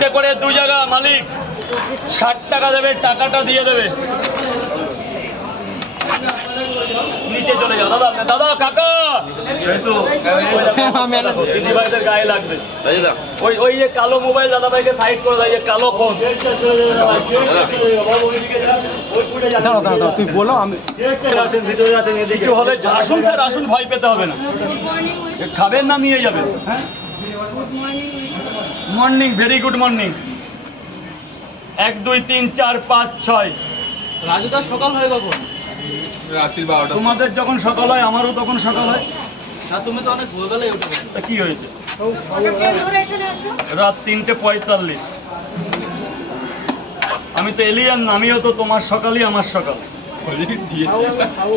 তিনটে করে দু জায়গা মালিক ষাট টাকা দেবে টাকাটা দিয়ে দেবে। নিচে চলে যাও। দাদা দাদা কাকা! দিদি গায়ে লাগবে। ওই ওই যে কালো মোবাইল দাদা ভাইকে সাইড করে দেয় কালো ফোন। দাঁড়া দাঁড়া দাঁড়া তুই বলো আমি কিছু হলে আসুন স্যার আসুন ভয় পেতে হবে না। খাবেন না নিয়ে যাবেন। হ্যাঁ মর্নিং ভেরি গুড মর্নিং এক দুই তিন চার পাঁচ ছয়। রাজুদা সকাল হয়ে কখন রাত্রি বারোটা। তোমাদের যখন সকাল হয় আমারও তখন সকাল হয়। না তুমি তো অনেক ভোরবেলায় উঠে তা কি হয়েছে? রাত তিনটে পঁয়তাল্লিশ। আমি তো এলিয়ান আমিও তো তোমার সকালই আমার সকাল।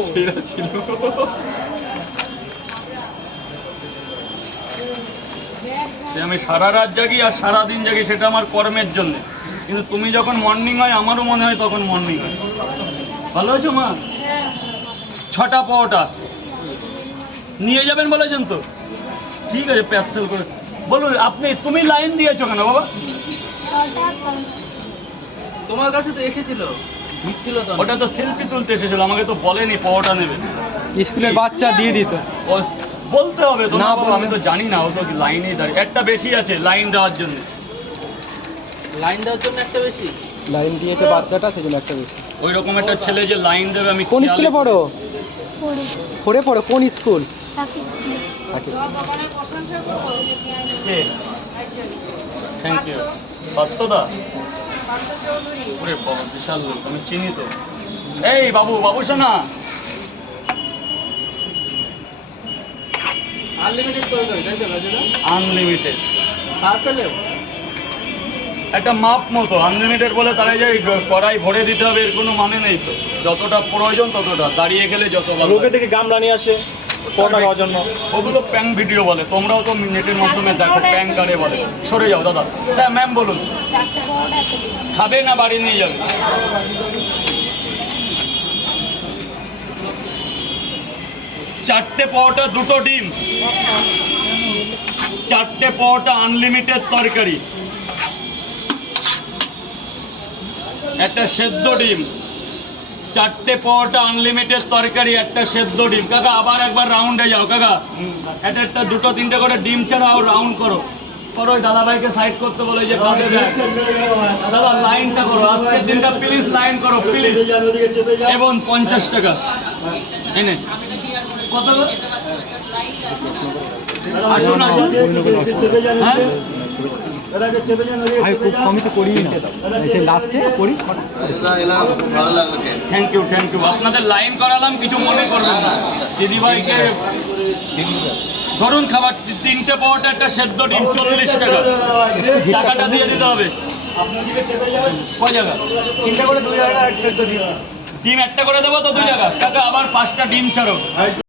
সেরা ছিল। যে আমি সারা রাত জাগি আর সারা দিন জাগি সেটা আমার কর্মের জন্য। কিন্তু তুমি যখন মর্নিং হয় আমারও মনে হয় তখন মর্নিং হয়। ভালো আছো মা? ছটা পাওয়াটা নিয়ে যাবেন বলেছেন তো? ঠিক আছে প্যাস্টেল করে। বলুন আপনি তুমি লাইন দিয়েছ কেন বাবা? তোমার কাছে তো এসেছিল। ওটা তো সেলফি তুলতে এসেছিল আমাকে তো বলেনি পাওয়াটা নেবে। স্কুলের বাচ্চা দিয়ে দিত। ও বলতে হবে তো না আমি তো জানি না ও তো লাইনেই দাঁড়িয়ে একটা বেশি আছে লাইন দেওয়ার জন্য। লাইন দেওয়ার জন্য একটা বেশি? লাইন দিয়েছে বাচ্চাটা সেই জন্য একটা বেশি। ওই রকম একটা ছেলে যে লাইন দেবে আমি কোন স্কুলে পড়ো? পড়ে। পড়ো কোন স্কুল? সাকিব থ্যাংক ইউ পাত্রদা ওরে বাবা বিশাল লোক আমি চিনি তো। এই বাবু বাবু শোনা। আনলিমিটেড একটা মাপ মতো আনলিমিটেড বলে তারা যে কড়াই ভরে দিতে হবে এর কোনো মানে নেই তো। যতটা প্রয়োজন ততটা দাঁড়িয়ে গেলে যত লোকে দেখে গামলা নিয়ে আসে ওগুলো প্যাং ভিডিও বলে তোমরাও তো নেটের মাধ্যমে দেখো প্যাং কারে বলে। সরে যাও দাদা। হ্যাঁ ম্যাম বলুন। খাবে না বাড়ি নিয়ে যাবে? চারটে পাওয়াটা দুটো ডিম। চারটে পাওয়াটা আনলিমিটেড তরকারি। একটা সেদ্ধ ডিম। চারটে পাওয়াটা আনলিমিটেড তরকারি একটা সেদ্ধ ডিম। কাকা আবার একবার রাউন্ডে যাও কাকা। একটা একটা দুটো তিনটে করে ডিম ছাড়াও রাউন্ড করো। করো দাদাভাইকে সাইড করতে বলে যে দাদা লাইনটা করো আজকের দিনটা প্লিজ লাইন করো প্লিজ এবং পঞ্চাশ টাকা। এনে কত আসুন আসুন। হ্যাঁ? আমি খুব আমি তো করি না। সে লাস্টে করি। থ্যাংক ইউ থ্যাংক ইউ আপনাদের লাইন করালাম কিছু মনে করবেন না। দিদিভাইকে ধরুন খাবার তিনটে পাওয়াটা একটা সেদ্ধ ডিম চল্লিশ টাকা। টাকাটা দিয়ে দিতে হবে। কয় জায়গা? তিনটে করে দুই জায়গা সেদ্ধ ডিম ডিম একটা করে দেবো তো দুই জায়গা। টাকা আবার পাঁচটা ডিম ছাড়ো।